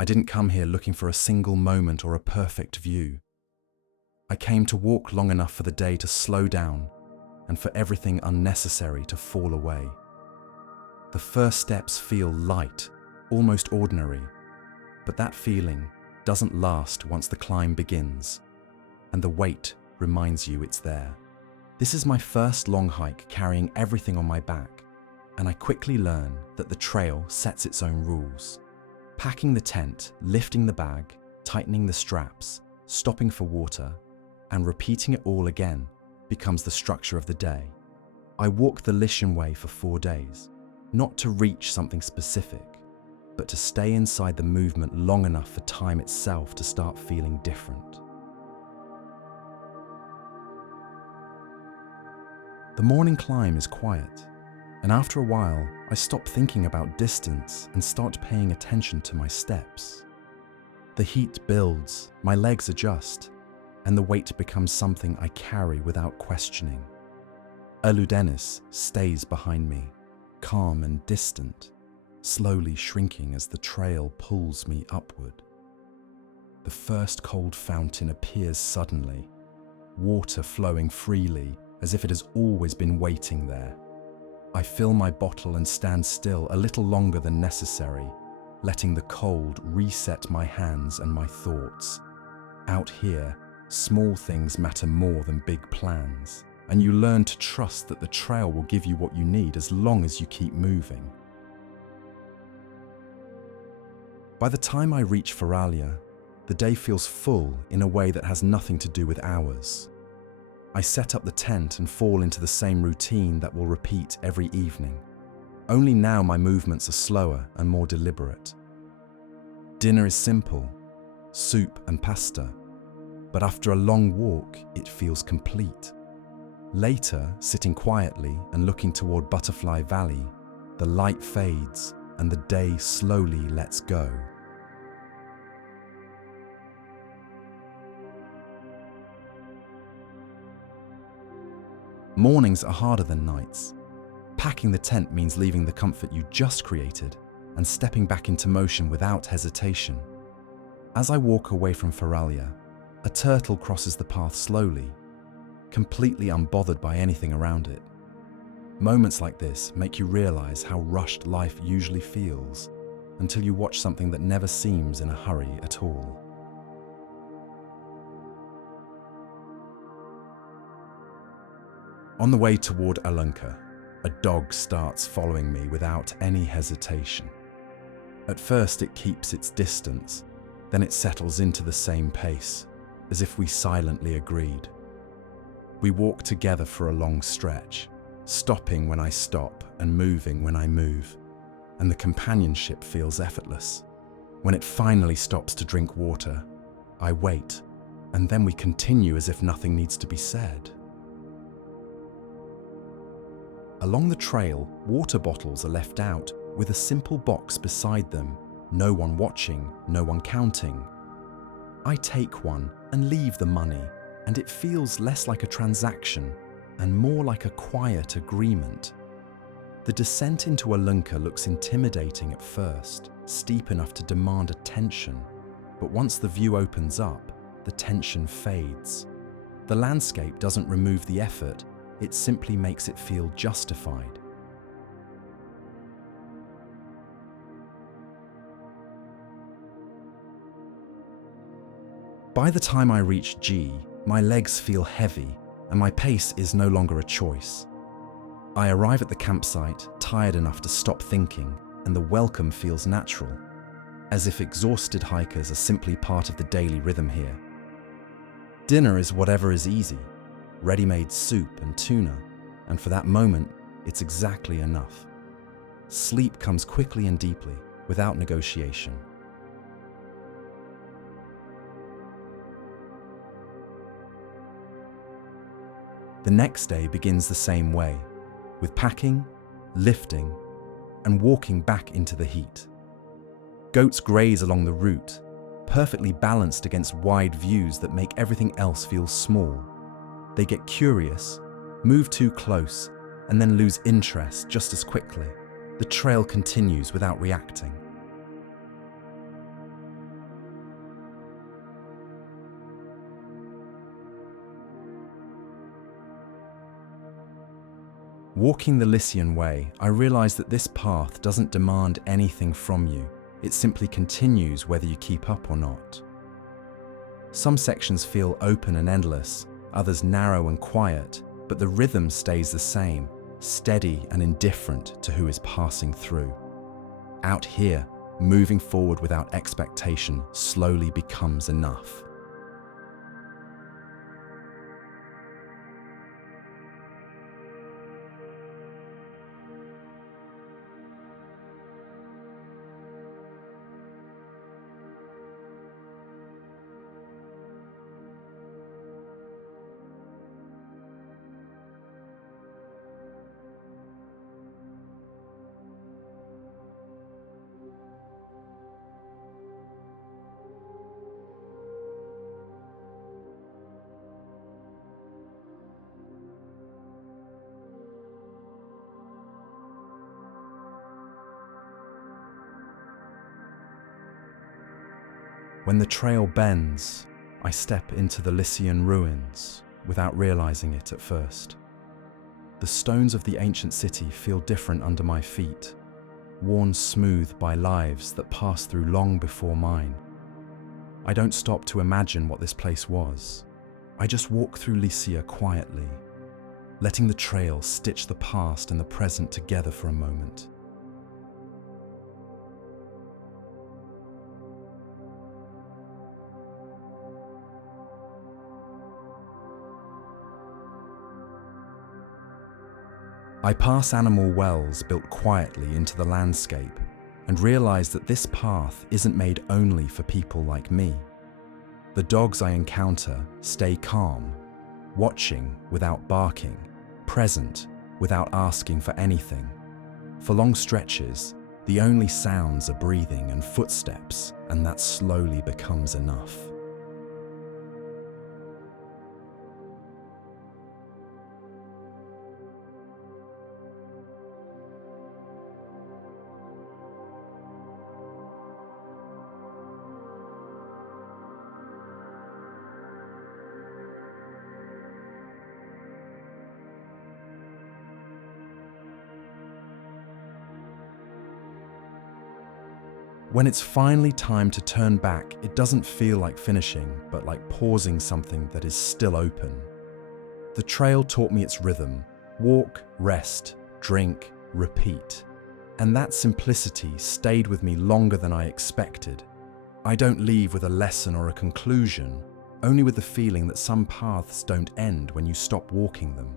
I didn't come here looking for a single moment or a perfect view. I came to walk long enough for the day to slow down and for everything unnecessary to fall away. The first steps feel light, almost ordinary, but that feeling doesn't last once the climb begins, and the weight reminds you it's there. This is my first long hike carrying everything on my back, and I quickly learn that the trail sets its own rules. Packing the tent, lifting the bag, tightening the straps, stopping for water, and repeating it all again becomes the structure of the day. I walk the Lycian Way for 4 days, not to reach something specific, but to stay inside the movement long enough for time itself to start feeling different. The morning climb is quiet, and after a while, I stop thinking about distance and start paying attention to my steps. The heat builds, my legs adjust, and the weight becomes something I carry without questioning. Eludenis stays behind me, calm and distant, slowly shrinking as the trail pulls me upward. The first cold fountain appears suddenly, water flowing freely as if it has always been waiting there. I fill my bottle and stand still a little longer than necessary, letting the cold reset my hands and my thoughts. Out here, small things matter more than big plans, and you learn to trust that the trail will give you what you need as long as you keep moving. By the time I reach Feralia, the day feels full in a way that has nothing to do with hours. I set up the tent and fall into the same routine that will repeat every evening. Only now my movements are slower and more deliberate. Dinner is simple, soup and pasta, but after a long walk, it feels complete. Later, sitting quietly and looking toward Butterfly Valley, the light fades and the day slowly lets go. Mornings are harder than nights. Packing the tent means leaving the comfort you just created and stepping back into motion without hesitation. As I walk away from Feralia, a turtle crosses the path slowly, completely unbothered by anything around it. Moments like this make you realize how rushed life usually feels until you watch something that never seems in a hurry at all. On the way toward Alunka, a dog starts following me without any hesitation. At first it keeps its distance, then it settles into the same pace, as if we silently agreed. We walk together for a long stretch, stopping when I stop and moving when I move, and the companionship feels effortless. When it finally stops to drink water, I wait, and then we continue as if nothing needs to be said. Along the trail, water bottles are left out with a simple box beside them, no one watching, no one counting. I take one and leave the money, and it feels less like a transaction and more like a quiet agreement. The descent into Alunka looks intimidating at first, steep enough to demand attention, but once the view opens up, the tension fades. The landscape doesn't remove the effort, it simply makes it feel justified. By the time I reach G, my legs feel heavy and my pace is no longer a choice. I arrive at the campsite, tired enough to stop thinking, and the welcome feels natural, as if exhausted hikers are simply part of the daily rhythm here. Dinner is whatever is easy, ready-made soup and tuna, and for that moment, it's exactly enough. Sleep comes quickly and deeply, without negotiation. The next day begins the same way, with packing, lifting, and walking back into the heat. Goats graze along the route, perfectly balanced against wide views that make everything else feel small. They get curious, move too close, and then lose interest just as quickly. The trail continues without reacting. Walking the Lycian Way, I realized that this path doesn't demand anything from you. It simply continues whether you keep up or not. Some sections feel open and endless, others narrow and quiet, but the rhythm stays the same, steady and indifferent to who is passing through. Out here, moving forward without expectation slowly becomes enough. When the trail bends, I step into the Lycian ruins without realizing it at first. The stones of the ancient city feel different under my feet, worn smooth by lives that passed through long before mine. I don't stop to imagine what this place was. I just walk through Lycia quietly, letting the trail stitch the past and the present together for a moment. I pass animal wells built quietly into the landscape and realize that this path isn't made only for people like me. The dogs I encounter stay calm, watching without barking, present without asking for anything. For long stretches, the only sounds are breathing and footsteps, and that slowly becomes enough. When it's finally time to turn back, it doesn't feel like finishing, but like pausing something that is still open. The trail taught me its rhythm: walk, rest, drink, repeat. And that simplicity stayed with me longer than I expected. I don't leave with a lesson or a conclusion, only with the feeling that some paths don't end when you stop walking them.